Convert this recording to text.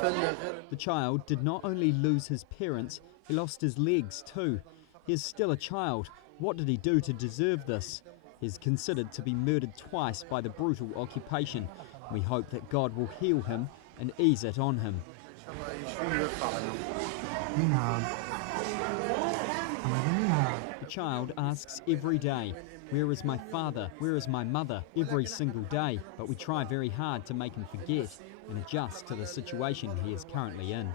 The child did not only lose his parents, he lost his legs too. He is still a child. What did he do to deserve this? He is considered to be murdered twice by the brutal occupation. We hope that God will heal him and ease it on him. The child asks every day, "Where is my father? Where is my mother?" every single day, but we try very hard to make him forget and adjust to the situation he is currently in.